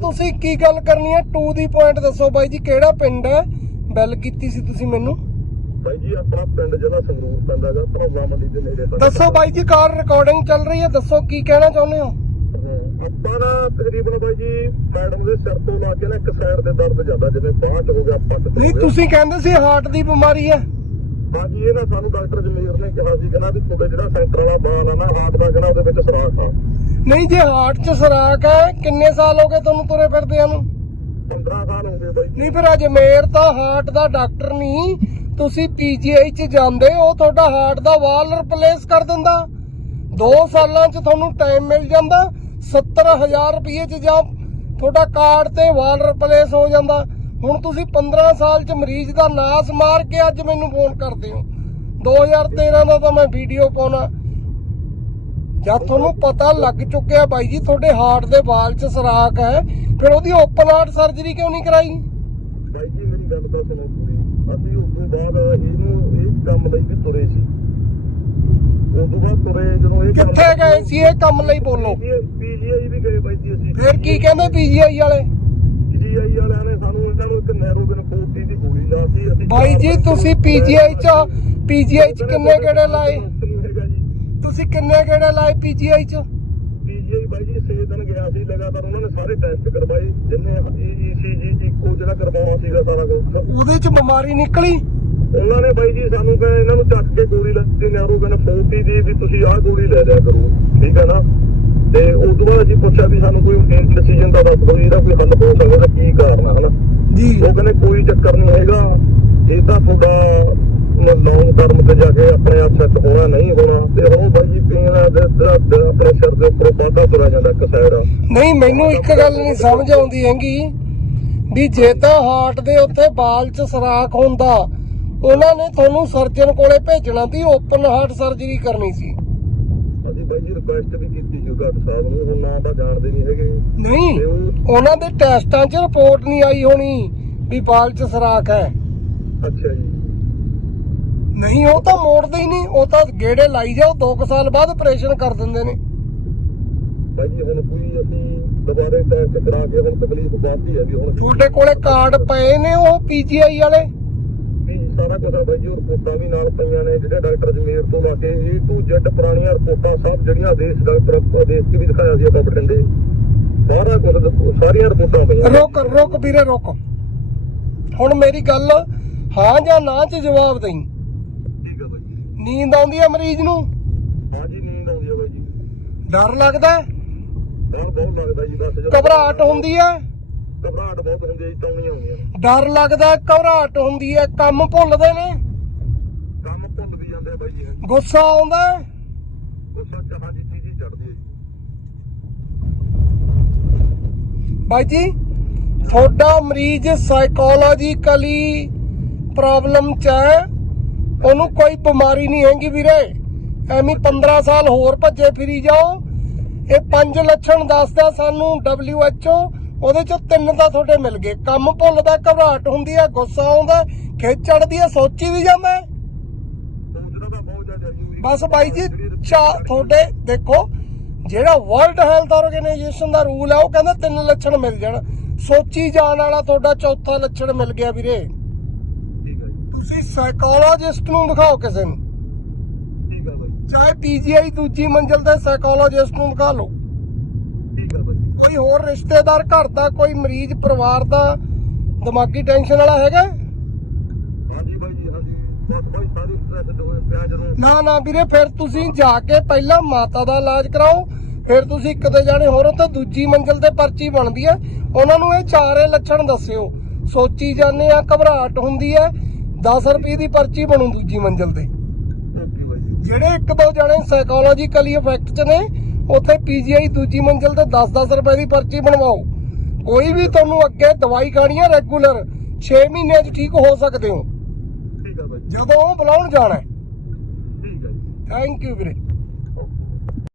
ਤੁਸੀਂ ਕੀ ਗੱਲ ਕਰਨੀ ਹੈ? 2 ਦੀ ਪੁਆਇੰਟ ਦੱਸੋ ਬਾਈ ਜੀ ਕਿਹੜਾ ਪਿੰਡ ਹੈ? ਬੈਲ ਕੀਤੀ ਸੀ ਤੁਸੀਂ ਮੈਨੂੰ। ਬਾਈ ਜੀ ਆਪਣਾ ਪਿੰਡ ਜਿਹੜਾ ਸੰਗਰੂਰ ਪੈਂਦਾ ਗਾ ਭਰੋਵਾ ਮੰਡੀ ਦੇ ਨੇੜੇ। ਦੱਸੋ ਬਾਈ ਜੀ ਕਾਰ ਰਿਕਾਰਡਿੰਗ ਚੱਲ ਰਹੀ ਹੈ ਦੱਸੋ ਕੀ ਕਹਿਣਾ ਚਾਹੁੰਦੇ ਹੋ? ਆਪਾਂ ਨਾ ਤਕਰੀਬਨ ਬਾਈ ਜੀ ਮੈਡਮ ਦੇ ਸਿਰ ਤੋਂ ਲਾ ਕੇ ਨਾ ਇੱਕ ਸਾਈਡ ਦੇ ਦਰਦ ਜ਼ਿਆਦਾ ਜਿਵੇਂ ਬਾਂਹ ਚ ਹੋ ਗਿਆ ਪੱਟ ਨਹੀਂ। ਤੁਸੀਂ ਕਹਿੰਦੇ ਸੀ ਹਾਰਟ ਦੀ ਬਿਮਾਰੀ ਹੈ। ਹਾਂਜੀ ਇਹ ਨਾ ਸਾਨੂੰ ਡਾਕਟਰ ਜਮੀਰ ਨੇ ਕਿਹਾ ਸੀ ਕਹਿੰਦਾ ਵੀ ਤੁਹਾਡੇ ਜਿਹੜਾ ਸੈਂਟਰ ਵਾਲਾ ਬਾਲ ਆ ਨਾ ਹਾਰਟ ਦਾ ਜਿਹੜਾ ਉਹਦੇ ਵਿੱਚ ਸਰਾਖ ਹੈ। ਨਹੀਂ ਜੇ ਹਾਰਟ 'ਚ ਸਰਾਕ ਹੈ। ਕਿੰਨੇ ਸਾਲ ਹੋ ਗਏ ਤੁਹਾਨੂੰ ਤੁਰੇ ਫਿਰਦਿਆਂ ਨੂੰ? 15 ਸਾਲ ਹੋ ਗਏ ਬਾਈ। ਨਹੀਂ ਫਿਰ ਅਜਮੇਰ ਤਾਂ ਹਾਰਟ ਦਾ ਡਾਕਟਰ ਨਹੀਂ। ਤੁਸੀਂ ਪੀਜੀਆਈ 'ਚ ਜਾਂਦੇ ਹੋ ਤੁਹਾਡਾ ਹਾਰਟ ਦਾ ਵਾਲ ਰਿਪਲੇਸ ਕਰ ਦਿੰਦਾ। 2 ਸਾਲਾਂ 'ਚ ਤੁਹਾਨੂੰ ਟਾਈਮ ਮਿਲ ਜਾਂਦਾ। 70000 ਰੁਪਏ 'ਚ ਜਾਂ ਤੁਹਾਡਾ ਕਾਰਡ ਤੇ ਵਾਲ ਰਿਪਲੇਸ ਹੋ ਜਾਂਦਾ। ਹੁਣ ਤੁਸੀਂ 15 ਸਾਲ 'ਚ ਮਰੀਜ਼ ਦਾ ਨਾਸ ਮਾਰ ਕੇ ਅੱਜ ਮੈਨੂੰ ਫੋਨ ਕਰਦੇ ਹੋ। 2013 ਦਾ ਤਾਂ ਮੈਂ ਵੀਡੀਓ ਪਾਉਣਾ। ਜਦ ਤੁਹਾਨੂੰ ਪਤਾ ਲੱਗ ਚੁੱਕਿਆ ਬਾਈ ਜੀ ਤੁਹਾਡੇ ਹਾਰਟ ਦੇ ਵਾਲ 'ਚ ਸਰਾਖ ਹੈ ਫਿਰ ਉਹਦੀ ਓਪਨ ਹਾਰਟ ਸਰਜਰੀ ਕਿਉਂ ਨਹੀਂ ਕਰਾਈ? ਬਾਈ ਜੀ ਮੇਰੀ ਗੱਲ ਤਾਂ ਸੁਣੋ ਪੂਰੀ। ਅਸੀਂ ਉਸ ਤੋਂ ਬਾਅਦ ਇਹਨੂੰ ਇਹ ਕੰਮ ਲਈ ਵੀ ਤੁਰੇ ਸੀ। ਉਸ ਤੋਂ ਬਾਅਦ ਤੁਰੇ ਜਦੋਂ ਇਹ ਕੰਮ- ਕਿੱਥੇ ਗਏ ਸੀ ਇਹ ਕੰਮ ਲਈ ਬੋਲੋ? ਪੀਜੀਆਈ ਵੀ ਗਏ ਬਾਈ ਜੀ ਅਸੀਂ। ਫਿਰ ਕੀ ਕਹਿੰਦੇ ਪੀਜੀਆਈ ਵਾਲੇ? ਪੀਜੀਆਈ ਵਾਲਿਆਂ ਨੇ ਸਾਨੂੰ ਇਹਨਾਂ ਨੂੰ ਇੱਕ ਨੈਰੋਬਿਨ 40 ਦੀ ਗੋਲੀ ਲਾਤੀ ਅਸੀਂ ਬਾਈ ਜੀ ਤੁਸੀਂ ਪੀਜੀਆਈ 'ਚ ਪੀਜੀਆਈ 'ਚ ਕਿੰਨੇ ਗੇੜੇ ਲਾਏ? ਤੁਸੀਂ ਕਿੰਨੇ ਗੇੜੇ ਲਾਏ ਪੀਜੀਆਈ 'ਚ? ਪੀਜੀਆਈ ਬਾਈ ਜੀ 6 ਦਿਨ ਗਿਆ ਸੀ ਲਗਾਤਾਰ ਉਹਨਾਂ ਨੇ ਸਾਰੇ ਟੈਸਟ ਕਰਵਾਏ ਜਿੰਨੇ ਈਸੀਜੀ ਇਕੋ ਜਿਹੜਾ ਕਰਵਾਉਣਾ ਸੀਗਾ ਸਾਰਾ ਕੁਝ ਉਹਦੇ 'ਚ ਬਿਮਾਰੀ ਨਿਕਲੀ? ਉਹਨਾਂ ਨੇ ਬਾਈ ਜੀ ਸਾਨੂੰ ਕਹੇ ਇਹਨਾਂ ਨੂੰ ਚੱਕ ਕੇ ਗੋਲੀ ਲੱਗੀ ਨੈਰੋਬਿਨ 40 ਦੀ ਵੀ ਤੁਸੀਂ ਆਹ ਗੋਲੀ ਲੈ ਲਿਆ ਕਰੋ ਠੀਕ ਹੈ ਨਾ? ਤੇ ਉਸ ਤੋਂ ਬਾਅਦ ਅਸੀਂ ਪੁੱਛਿਆ ਵੀ ਸਾਨੂੰ ਕੋਈ ਡਿਸੀਜਨ ਦਾ ਦੱਸ ਦਿਓ ਇਹਦਾ ਕੋਈ ਹੱਲ ਹੋ ਸਕਦਾ ਕੀ ਕਾਰਨ ਹੈ ਹਨਾ? ਜੀ। ਉਹ ਕਹਿੰਦੇ ਕੋਈ ਚੱਕਰ ਨਹੀਂ ਹੈਗਾ ਇਹ ਤਾਂ ਤੁਹਾਡਾ ਲੌਂਗ ਟਰਮ ਤੇ ਜਾ ਕੇ ਆਪਣੇ ਆਪ ਸੈੱਟ ਹੋਣਾ ਨਹੀਂ ਹੋਣਾ ਤੇ ਉਹ ਬਾਈ ਜੀ ਪੀਣ ਦੇ ਪ੍ਰੈਸ਼ਰ ਦੇ ਉੱਪਰ ਵਾਧਾ ਤੁਰਿਆ ਜਾਂਦਾ ਸਾਈਡ ਨਹੀਂ ਮੈਨੂੰ ਇੱਕ ਗੱਲ ਨਹੀਂ ਸਮਝ ਆਉਂਦੀ ਹੈਗੀ ਵੀ ਜੇ ਤਾਂ ਹਾਰਟ ਦੇ ਉੱਤੇ ਬਾਲ 'ਚ ਸਰਾਖ ਹੁੰਦਾ ਉਹਨਾਂ ਨੇ ਤੁਹਾਨੂੰ ਸਰਜਨ ਕੋਲੇ ਭੇਜਣਾ ਸੀ ਓਪਨ ਹਾਰਟ ਸਰਜਰੀ ਕਰਨੀ ਸੀ। ਅਸੀਂ ਬਾਈ ਜੀ ਰਿਕੁਐਸਟ ਵੀ ਕੀਤੀ ਸੀ ਡਾਕਟਰ ਸਾਹਿਬ ਨੂੰ ਹੁਣ ਨਾ ਤਾਂ ਜਾਣਦੇ ਨਹੀਂ ਹੈਗੇ। ਨਹੀਂ ਉਹਨਾਂ ਦੇ ਟੈਸਟਾਂ 'ਚ ਰਿਪੋਰਟ ਨਹੀਂ ਆਈ ਹੋਣੀ ਵੀ ਬਾਲ 'ਚ ਸਰਾਖ ਹੈ। ਅੱਛਾ ਜੀ। ਨਹੀਂ ਉਹ ਤਾਂ ਮੋੜਦੇ ਹੀ ਨਹੀਂ। ਉਹ ਤਾਂ ਗੇੜੇ ਲਾਈ ਜਾਓ 2 ਸਾਲ ਬਾਅਦ ਆਪਰੇਸ਼ਨ ਕਰ ਦਿੰਦੇ ਨੇ। ਬਾਈ ਜੀ ਹੁਣ ਕੋਈ ਅਸੀਂ ਦੁਬਾਰੇ ਟੈਸਟ ਕਰਾ ਕੇ ਹੁਣ ਤਕਲੀਫ ਵੱਧਦੀ ਹੈ ਵੀ ਹੁਣ ਤੁਹਾਡੇ ਕੋਲੇ ਕਾਰਡ ਪਏ ਨੇ ਉਹ ਪੀਜੀਆਈ ਵਾਲੇ? ਸਾਰਾ ਕੁਝ ਆ ਬਾਈ ਜੀ ਰਿਪੋਰਟਾਂ ਵੀ ਨਾਲ ਪਈਆਂ ਨੇ ਜਿਹੜੇ ਡਾਕਟਰ ਜਮੀਰ ਤੋਂ ਲਾ ਕੇ ਏ ਟੂ ਜ਼ੈਡ ਪੁਰਾਣੀਆਂ ਰਿਪੋਰਟਾਂ ਸਭ ਜਿਹੜੀਆਂ ਆਦੇਸ਼ ਡਾਕਟਰ ਆਦੇਸ਼ ਚ ਵੀ ਦਿਖਾਇਆ ਸੀ ਆਪਾਂ ਬਠਿੰਡੇ। ਸਾਰਾ ਕੁਝ ਸਾਰੀਆਂ ਰਿਪੋਰਟਾਂ ਪਈਆਂ ਨੇ। ਰੁਕ ਰੁਕ ਵੀਰੇ ਰੁਕ। ਹੁਣ ਮੇਰੀ ਗੱਲ ਹਾਂ ਜਾਂ ਨਾ 'ਚ ਜਵਾਬ ਦੇਈ। ਨੀਂਦ ਆਉਂਦੀ ਹੈ ਮਰੀਜ਼ ਨੂੰ? ਹਾਂ ਜੀ ਨੀਂਦ ਆਉਂਦੀ ਹੈ ਬਾਈ ਜੀ। ਡਰ ਲੱਗਦਾ? ਹੈ? ਡਰ ਬਹੁਤ ਲੱਗਦਾ ਜੀ ਜਦੋਂ ਘਬਰਾਹਟ ਹੁੰਦੀ ਹੈ ਘਬਰਾਹਟ ਬਹੁਤ ਹੁੰਦੀ ਹੈ ਜੀ ਟੌਣੀਆਂ ਹੁੰਦੀਆਂ ਡਰ ਲੱਗਦਾ ਘਬਰਾਹਟ ਹੁੰਦੀ ਹੈ ਕੰਮ ਭੁੱਲਦੇ ਨੇ? ਕੰਮ ਭੁੱਲ ਵੀ ਜਾਂਦੇ ਆ ਬਾਈ ਜੀ। ਗੁੱਸਾ ਆਉਂਦਾ? ਹੈ ਉਹ ਸੱਚ ਹਾਂ ਜੀ ਚੀਜ਼ੀ ਚੜਦੀ ਹੈ ਜੀ। ਬਾਈ ਜੀ ਤੁਹਾਡਾ ਮਰੀਜ਼ ਸਾਈਕੋਲੋਜੀਕਲੀ ਪ੍ਰੋਬਲਮ ਚ ਹੈ। ਉਹਨੂੰ ਕੋਈ ਬਿਮਾਰੀ ਨਹੀਂ ਹੈਗੀ ਵੀਰੇ। ਐਵੇਂ 15 ਸਾਲ ਹੋਰ ਭੱਜੇ ਫਿਰੀ ਜਾਓ। ਇਹ ਪੰਜ ਲੱਛਣ ਦੱਸਦਾ ਸਾਨੂੰ WHO ਉਹਦੇ ਚੋਂ ਤਿੰਨ ਤਾਂ ਤੁਹਾਡੇ ਮਿਲ ਗਏ। ਕੰਮ ਭੁੱਲਦਾ, ਘਬਰਾਹਟ ਹੁੰਦੀ ਹੈ ਗੁੱਸਾ ਆਉਂਦਾ, ਖਿੱਚ ਚੜਦੀ ਹੈ ਸੋਚੀ ਵੀ ਜਾਂਦਾ ਬਸ ਬਾਈ ਜੀ, ਚਾ ਤੁਹਾਡੇ, ਦੇਖੋ, ਜਿਹੜਾ ਵਰਲਡ ਹੈਲਥ ਆਰਗੇਨਾਈਜੇਸ਼ਨ ਦਾ ਰੂਲ ਹੈ ਉਹ ਕਹਿੰਦਾ ਤਿੰਨ ਲੱਛਣ ਮਿਲ ਜਾਣ। ਸੋਚੀ ਜਾਣ ਵਾਲਾ ਤੁਹਾਡਾ ਚੌਥਾ ਲੱਛਣ ਮਿਲ ਗਿਆ ਵੀਰੇ। ਤੁਸੀਂ ਸਾਈਕੋਲੋਜਿਸਟ ਨੂੰ ਦਿਖਾਓ ਕਿਸੇ ਨੂੰ। ਠੀਕ ਹੈ ਬਾਈ। ਚਾਹੇ ਪੀਜੀਆਈ ਦੂਜੀ ਮੰਜ਼ਲ ਤੇ ਸਾਈਕੋਲੋਜਿਸਟ ਨੂੰ ਦਿਖਾ ਲਓ। ਠੀਕ ਹੈ ਬਾਈ। ਕੋਈ ਹੋਰ ਰਿਸ਼ਤੇਦਾਰ ਘਰ ਦਾ ਕੋਈ ਮਰੀਜ਼ ਪਰਿਵਾਰ ਦਾ ਦਿਮਾਗੀ ਟੈਨਸ਼ਨ ਵਾਲਾ ਹੈਗਾ? ਹਾਂਜੀ ਬਾਈ ਜੀ ਹਾਂਜੀ। ਬਸ ਬਾਈ ਸਾਰੀ ਸਟ੍ਰੈਸ ਹੋਏ ਪਿਆ ਜਦੋਂ। ਨਾ ਨਾ ਵੀਰੇ ਫਿਰ ਤੁਸੀਂ ਜਾ ਕੇ ਪਹਿਲਾਂ ਮਾਤਾ ਦਾ ਇਲਾਜ ਕਰਾਓ। ਫਿਰ ਤੁਸੀਂ ਇੱਕ ਤੇ ਜਾਣੇ ਹੋਰ ਉੱਥੇ ਦੂਜੀ ਮੰਜ਼ਲ ਤੇ ਪਰਚੀ ਬਣਦੀ ਹੈ। ਉਹਨਾਂ ਨੂੰ ਇਹ ਚਾਰੇ ਲੱਛਣ ਦੱਸਿਓ। ਸੋਚੀ ਜਾਂਦੇ ਆ ਘਬਰਾਹਟ ਹੁੰਦੀ ਹੈ। 10 ਰੁਪਏ ਦੀ ਪਰਚੀ ਬਣੂ ਦੂਜੀ ਮੰਜ਼ਲ ਤੇ। ਜਿਹੜੇ ਇੱਕ ਦੋ ਜਣੇ ਸਾਈਕੋਲੋਜੀਕਲੀ ਇਫੈਕਟ ਚ ਨੇ ਉੱਥੇ ਪੀਜੀਆਈ ਦੂਜੀ ਮੰਜ਼ਲ ਤੇ 10-10 ਰੁਪਏ ਦੀ ਪਰਚੀ ਬਣਵਾਓ। ਕੋਈ ਵੀ ਤੁਹਾਨੂੰ ਅੱਗੇ ਦਵਾਈ ਖਾਣੀ ਹੈ ਰੈਗੂਲਰ 6 ਮਹੀਨਿਆਂ 'ਚ ਠੀਕ ਹੋ ਸਕਦੇ ਹੋ। ਜਦੋਂ ਉਹ ਬੁਲਾਉਣ ਜਾਣਾ ਠੀਕ ਹੈ ਜੀ। ਥੈਂਕ ਯੂ ਵੀਰੇ।